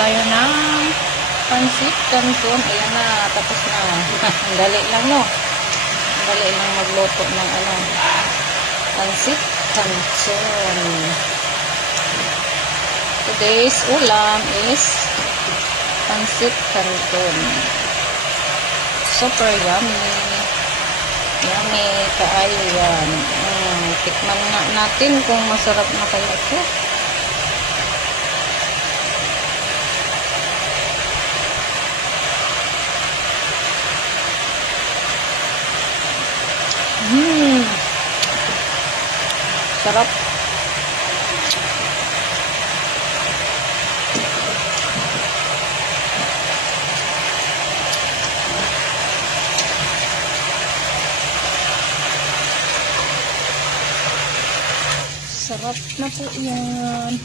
tayo ng pansit canton. Ayan na, tapos na. Ang dali lang, no? Ang dali lang magluto ng pansit canton. Today's ulam is pansit canton. Super yummy. Yummy kaayo yan. Tikman na natin kung masarap na kaya ito. Sarap. Sarap na po yan.